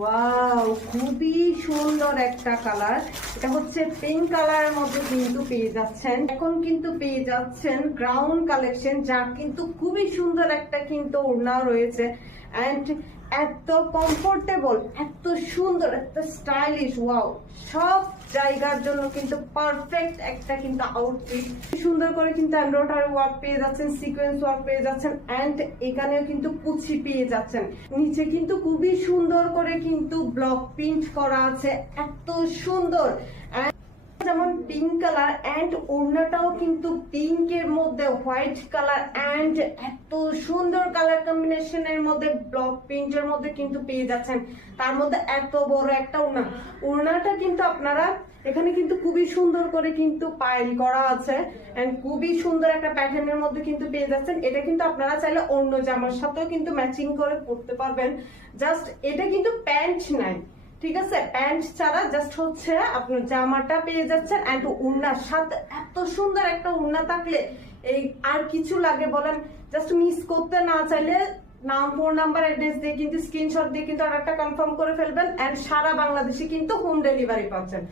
Wow, খুবই সুন্দর একটা কালার। এটা হচ্ছে পিঙ্ক কালারের মধ্যে কিন্তু পেয়ে যাচ্ছেন। এখন কিন্তু পেয়ে যাচ্ছেন গ্রাউন্ড কালেকশন, যা কিন্তু খুবই সুন্দর একটা কিন্তু ওড়না রয়েছে। এন্ড এত কমফোর্টেবল, এত সুন্দর, এত স্টাইলিশ, ওয়াও, সব জায়গার জন্য কিন্তু পারফেক্ট একটা কিন্তু আউটফিট। সুন্দর করে কিন্তু এমব্রয়ডারি ওয়ার্ক পেয়ে যাচ্ছেন, সিকোয়েন্স ওয়ার্ক পেয়ে যাচ্ছেন, এন্ড এখানেও কিন্তু কুচি পেয়ে যাচ্ছেন। নিচে কিন্তু খুবই সুন্দর করে কিন্তু ব্লক প্রিন্ট করা আছে, এত সুন্দর। যেমন পিঙ্ক কালার এন্ড ওড়নাটাও কিন্তু পিঙ্কের মধ্যে হোয়াইট কালার এন্ড এত সুন্দর কালার কম্বিনেশনের মধ্যে ব্লক প্রিন্টের মধ্যে কিন্তু পেয়ে যাচ্ছেন। তার মধ্যে এত বড় একটা ওড়নাটা কিন্তু আপনারা এখানে কিন্তু খুবই সুন্দর করে কিন্তু পাইল করা আছে এন্ড খুবই সুন্দর একটা প্যাটার্নের মধ্যে কিন্তু পেয়ে যাচ্ছেন। এটা কিন্তু আপনারা চাইলে অন্য জামার সাথেও কিন্তু ম্যাচিং করে পরতে পারবেন। জাস্ট এটা কিন্তু প্যান্ট নাই, ঠিক আছে, প্যান্ট ছাড়া জাস্ট হচ্ছে আপনার জামাটা পেয়ে যাচ্ছেন এন্ড ওড়নার সাথে এত সুন্দর একটা ওড়না থাকলে এই আর কিছু লাগে বলেন। জাস্ট মিস করতে না চাইলে নাম, ফোন নাম্বার, অ্যাড্রেস দিয়ে কিন্তু স্ক্রিনশট দিয়ে কিন্তু অর্ডারটা কনফার্ম করে ফেলবেন এন্ড সারা বাংলাদেশে কিন্তু হোম ডেলিভারি পাচ্ছেন।